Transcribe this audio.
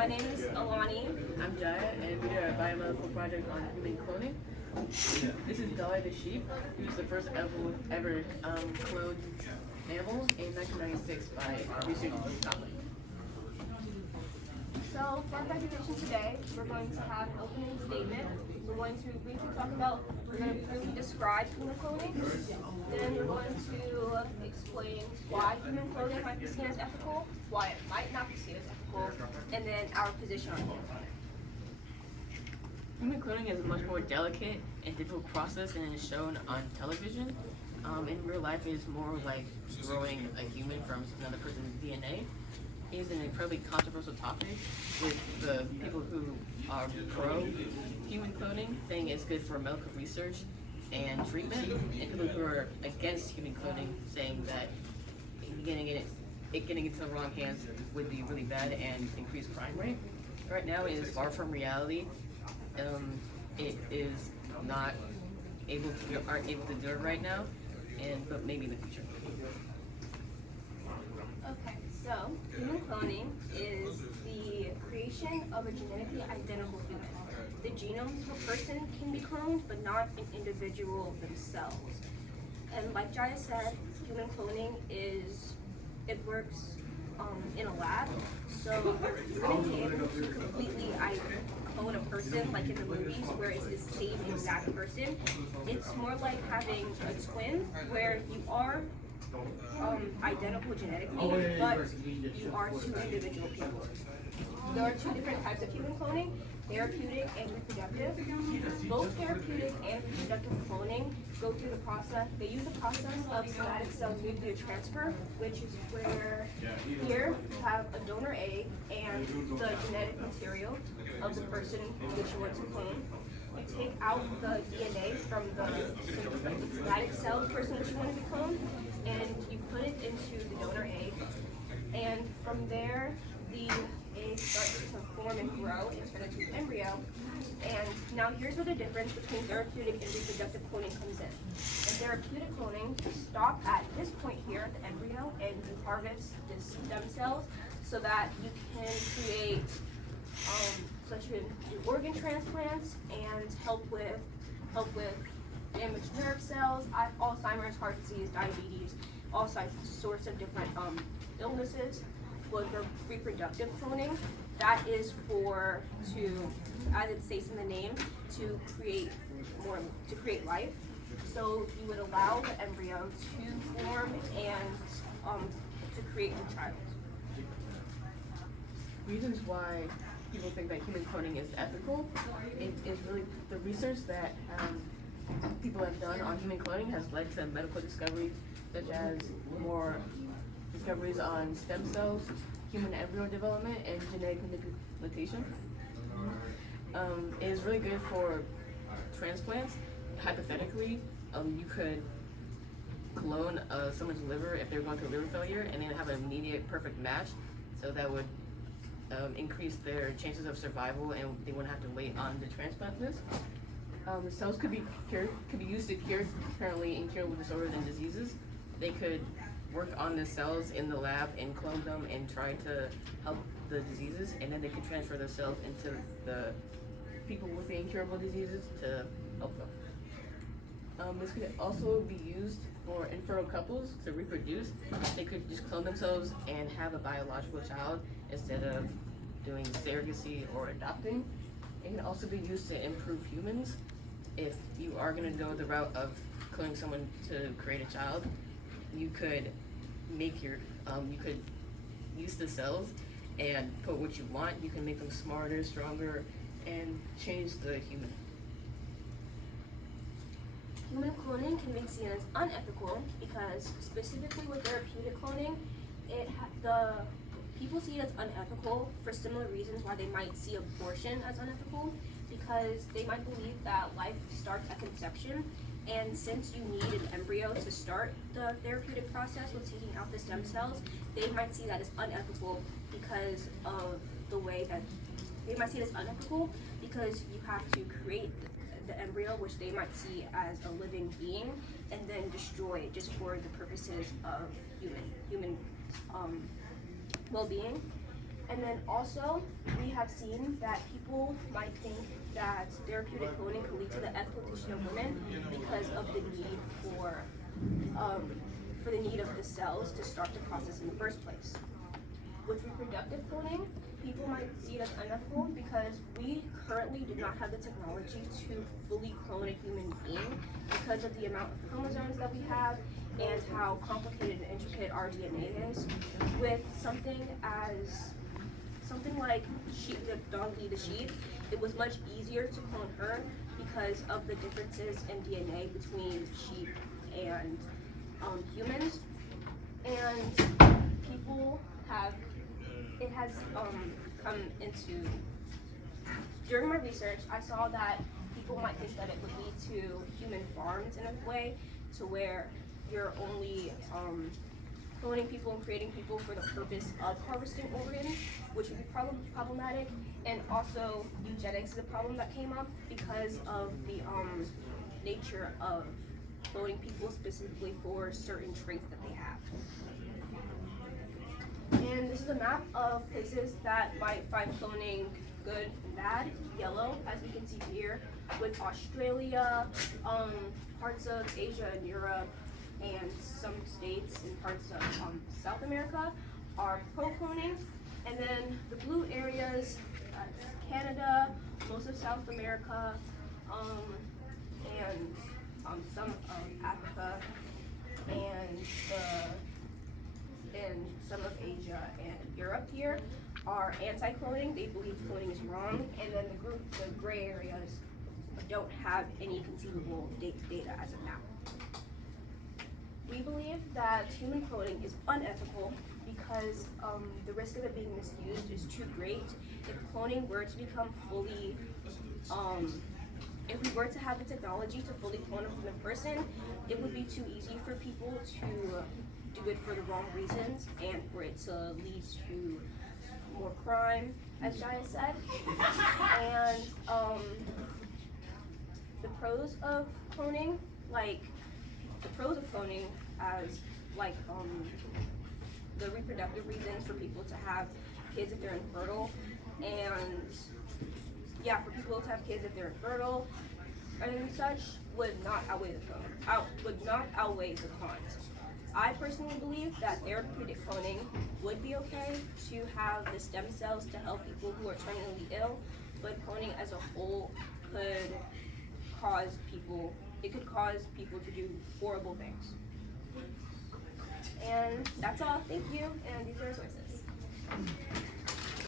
My name is Alani. I'm Jaya, and we did a biomedical project on human cloning. This is Dolly the sheep, who's the first ever cloned mammal in 1996 by researchers in Scotland. So for our presentation today, we're going to have an opening statement. We're going to briefly talk about, we're going to briefly describe human cloning. Then we're going to explain why human cloning might be seen as ethical, why it might not be seen as ethical, and then our position on human cloning. Human cloning is a much more delicate and difficult process than is shown on television. In real life, it is more like growing a human from another person's DNA. It is an incredibly controversial topic, with the people who are pro-human cloning saying it's good for medical research and treatment, and people who are against human cloning saying that getting into the wrong hands would be really bad and increase crime rate. Right now, it is far from reality. It is not aren't able to do it right now, but maybe in the future. Okay, so human cloning is the creation of a genetically identical human. The genomes of a person can be cloned, but not an individual themselves. And like Jaya said, human cloning works in a lab. So you're going to be able to completely clone a person, like in the movies, where it's the same exact person. It's more like having a twin, where you are identical genetically, but you are two individual people. There are two different types of human cloning: therapeutic and reproductive. Both therapeutic and reproductive cloning go through the process. They use the process of somatic cell nuclear transfer, which is where here you have a donor egg and the genetic material of the person which you want to clone. You take out the DNA from the somatic cell of the person which you want to be cloned, and you put it into the donor egg. And from there, the egg starts to form and grow and turn into an embryo. And now here's where the difference between therapeutic and reproductive cloning comes in. In therapeutic cloning, you stop at this point here, the embryo, and you harvest the stem cells so that you can create such as organ transplants and help with damaged nerve cells, Alzheimer's, heart disease, diabetes, all sorts of different illnesses. With the reproductive cloning, that is as it states in the name, to create life. So you would allow the embryo to form and to create a child. Reasons why people think that human cloning is ethical is really the research that people have done on human cloning has led to medical discoveries such as more discoveries on stem cells, human embryo development, and genetic manipulation. It is really good for transplants. Hypothetically, you could clone someone's liver if they're going through liver failure, and then have an immediate perfect match, so that would increase their chances of survival, and they wouldn't have to wait on the transplant list. The cells could be used to cure currently incurable disorders and diseases. They could work on the cells in the lab and clone them and try to help the diseases, and then they could transfer the cells into the people with the incurable diseases to help them. This could also be used for infertile couples to reproduce. They could just clone themselves and have a biological child instead of doing surrogacy or adopting. It can also be used to improve humans. If you are going to go the route of cloning someone to create a child, you could you could use the cells and put what you want. You can make them smarter, stronger, and change the human. Human cloning can be seen as unethical because, specifically with therapeutic cloning, the people see it as unethical for similar reasons why they might see abortion as unethical, because they might believe that life starts at conception, and since you need an embryo to start the therapeutic process with taking out the stem cells, they might see that as unethical because of the way that you have to create the embryo, which they might see as a living being, and then destroy it just for the purposes of human well-being. And then also, we have seen that people might think that therapeutic cloning can lead to the exploitation of women because of the need for the need of the cells to start the process in the first place. With reproductive cloning, people might see it as unethical because we currently do not have the technology to fully clone a human being because of the amount of chromosomes that we have and how complicated and intricate our DNA is. With something like the dog Lee the sheep, it was much easier to clone her because of the differences in DNA between sheep and humans. And it has come into, during my research, I saw that people might think that it would lead to human farms in a way, to where you're only cloning people and creating people for the purpose of harvesting organs, which would be problematic. And also, eugenics is a problem that came up because of the nature of cloning people specifically for certain traits that they have. And this is a map of places that might find cloning good and bad. Yellow, as we can see here, with Australia, parts of Asia and Europe, and some states and parts of South America are pro-cloning. And then the blue areas, Canada, most of South America, and some of Africa, and some of Asia and Europe here are anti-cloning. They believe cloning is wrong. And then the gray areas don't have any conceivable data as of now. We believe that human cloning is unethical because the risk of it being misused is too great. If cloning were to become fully, if we were to have the technology to fully clone a human person, it would be too easy for people to do it for the wrong reasons and for it to lead to more crime, as Jaya said. And the pros of cloning, as the reproductive reasons for people to have kids if they're infertile, and for people to have kids if they're infertile and such would not outweigh the cons. I personally believe that therapeutic cloning would be okay to have the stem cells to help people who are terminally ill, but cloning as a whole could cause people to do horrible things. And that's all. Thank you. And these are resources.